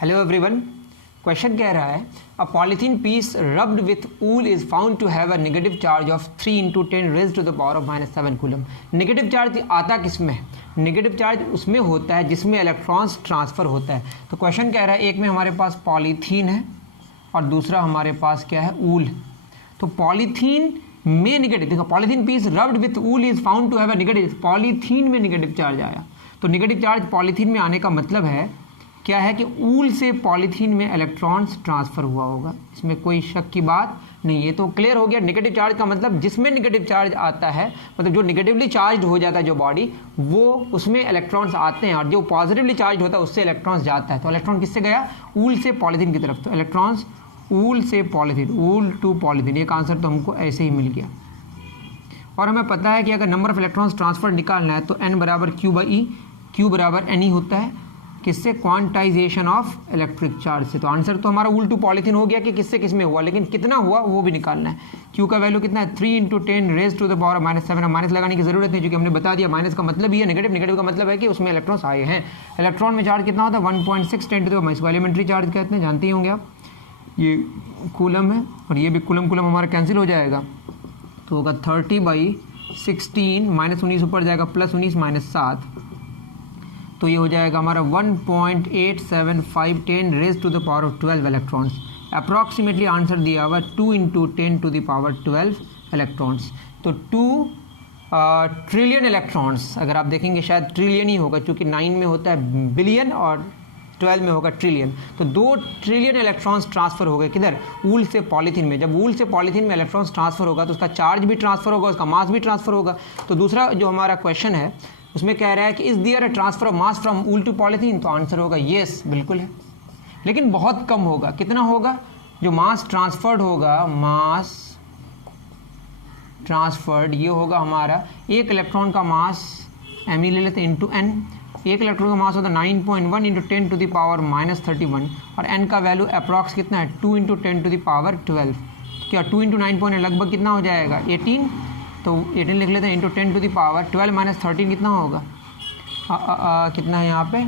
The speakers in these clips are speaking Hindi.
हेलो एवरीवन, क्वेश्चन कह रहा है a polythene piece rubbed with wool is found to have a negative charge of 3 into 10 raise to the power of -7 coulomb. Negative charge आता किस में है? नेगेटिव चार्ज उसमें होता है जिसमें इलेक्ट्रॉन्स ट्रांसफर होता है। तो क्वेश्चन कह रहा है एक में हमारे पास पॉलीथीन है और दूसरा हमारे पास क्या है, ऊल। तो पॉलीथीन में नेगेटिव, देखो polythene piece rubbed with wool is found to have a negative, polythene में नेगेटिव चार्ज आया। तो नेगेटिव चार्ज पॉलीथीन में आने का मतलब है क्या है कि ऊल से पॉलीथीन में इलेक्ट्रॉन्स ट्रांसफर हुआ होगा, इसमें कोई शक की बात नहीं। ये तो क्लियर हो गया। नेगेटिव चार्ज का मतलब जिसमें नेगेटिव चार्ज आता है, मतलब जो नेगेटिवली चार्ज हो जाता है जो बॉडी, वो उसमें इलेक्ट्रॉन्स आते हैं, और जो पॉजिटिवली चार्ज होता है उससे इलेक्ट्रॉन्स जाता है। तो इलेक्ट्रॉन किससे गया? ऊल से पॉलीथीन की तरफ। तो इलेक्ट्रॉन्स ऊल से पॉलीथीन, ऊल टू पॉलीथीन, एक आंसर तो हमको ऐसे ही मिल गया। और हमें पता है कि अगर नंबर ऑफ इलेक्ट्रॉन्स ट्रांसफर निकालना है तो n बराबर q बाई ई, q बराबर n ही होता है किससे? क्वांटाइजेशन ऑफ इलेक्ट्रिक चार्ज से। तो आंसर तो हमारा ऊल टू पॉलीथीन हो गया कि किससे किस में हुआ, लेकिन कितना हुआ वो भी निकालना है। q का वैल्यू कितना है? 3 into 10 raise to the power -7। Minus लगाने की जरूरत नहीं, क्योंकि हमने बता दिया माइनस का मतलब ही है नेगेटिव, नेगेटिव का मतलब है कि उसमें इलेक्ट्रॉन्स आए हैं। इलेक्ट्रॉन में चार्ज कितना होता है? 1.6 10 टू द माइनस, इसको एलिमेंट्री चार्ज कहते हैं, जानते ही होंगे आप। ये कूलम है और ये भी कूलम हमारा कैंसिल हो जाएगा, तो होगा 30/16, -19 ऊपर जाएगा, +19 -7, तो ये हो जाएगा हमारा 1.87510 raise to the power of 12 electrons. Approximately answer दिया हुआ 2 into 10 to the power 12 electrons. तो 2 ट्रिलियन इलेक्ट्रॉन्स, अगर आप देखेंगे शायद ट्रिलियन ही होगा, क्योंकि 9 में होता है बिलियन और 12 में होगा ट्रिलियन। तो 2 ट्रिलियन इलेक्ट्रॉन्स ट्रांसफर हो गए किधर? ऊल से पॉलीथीन में। जब ऊल से पॉलीथीन में इलेक्ट्रॉन्स ट्रांसफर होगा तो उसका चार्ज भी ट्रांसफर होगा, उसका मास भी ट्रांसफर होगा। तो दूसरा जो हमारा क्वेश्चन है उसमें कह रहा है कि is there a transfer of mass from wool to polythene, तो आंसर होगा येस, बिल्कुल है, लेकिन बहुत कम होगा। कितना होगा? जो मास ट्रांसफर्ड होगा, मास ट्रांसफर्ड, ये होगा हमारा एक इलेक्ट्रॉन का मास m ले लेते हैं इंटू n। एक इलेक्ट्रॉन का मास होता है 9.1 इंटू 10 टू द पावर -31, और n का वैल्यू अप्रॉक्स कितना है? 2 इंटू 10 टू द पावर 12। क्या 2 इंटू 9 लगभग कितना हो जाएगा? 18। तो 18 लिख लेते हैं इंटू 10 टू द पावर 12 -13 कितना होगा? कितना है यहाँ पे?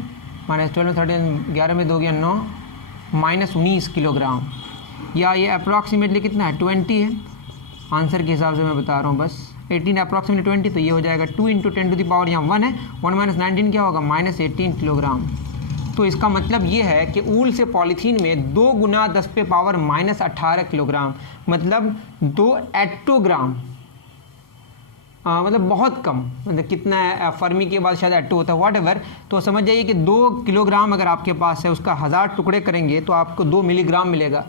-12 13, 11 में 2 गया 9, -19 किलोग्राम, या ये अप्रॉक्सीमेटली कितना है? 20 है। आंसर के हिसाब से मैं बता रहा हूँ बस, 18 अप्रॉक्सीमेटली 20, तो ये हो जाएगा 2 इंटू 10 टू द पावर, यहाँ 1 है, 1 -19 क्या होगा? -18 किलोग्राम। तो इसका मतलब ये है कि ऊल से पॉलीथीन में 2 गुना 10 पे पावर -18 किलोग्राम, मतलब 2 एटोग्राम, मतलब बहुत कम, मतलब कितना है? फर्मी के बाद शायद एटो होता है, वॉट एवर। तो समझ जाइए कि 2 किलोग्राम अगर आपके पास है, उसका 1000 टुकड़े करेंगे तो आपको 2 मिलीग्राम मिलेगा।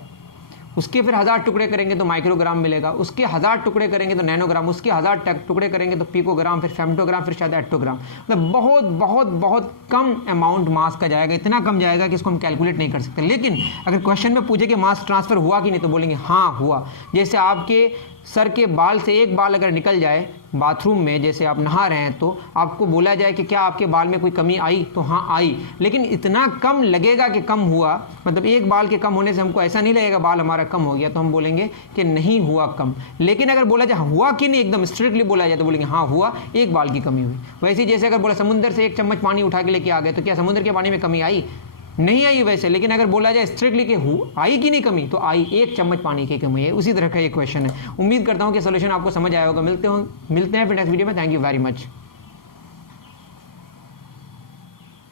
उसके फिर 1000 टुकड़े करेंगे तो माइक्रोग्राम मिलेगा, उसके 1000 टुकड़े करेंगे तो नैनोग्राम, उसके 1000 टुकड़े करेंगे तो पिकोग्राम, फिर फेम्टोग्राम, फिर शायद एटोग्राम। मतलब बहुत बहुत बहुत कम अमाउंट मास का जाएगा, इतना कम जाएगा कि इसको हम कैलकुलेट नहीं कर सकते। लेकिन अगर क्वेश्चन में पूछे कि मास ट्रांसफर हुआ कि नहीं, तो बोलेंगे हाँ हुआ। जैसे आपके सर के बाल से एक बाल अगर निकल जाए बाथरूम में, जैसे आप नहा रहे हैं, तो आपको बोला जाए कि क्या आपके बाल में कोई कमी आई, तो हाँ आई, लेकिन इतना कम लगेगा कि कम हुआ। मतलब एक बाल के कम होने से हमको ऐसा नहीं लगेगा बाल हमारा कम हो गया, तो हम बोलेंगे कि नहीं हुआ कम। लेकिन अगर बोला जाए हुआ कि नहीं, एकदम स्ट्रिक्टली बोला जाए, तो बोलेंगे हाँ हुआ, एक बाल की कमी हुई। वैसे ही जैसे अगर बोला समुद्र से 1 चम्मच पानी उठा के लेके आ गए, तो क्या समुद्र के पानी में कमी आई? नहीं आई वैसे। लेकिन अगर बोला जाए स्ट्रिक्टली कि आई कि नहीं कमी, तो आई, 1 चम्मच पानी की कमी है। उसी तरह का ये क्वेश्चन है। उम्मीद करता हूँ कि सोल्यूशन आपको समझ आया होगा। मिलते हैं फिर नेक्स्ट वीडियो में। Thank you very much.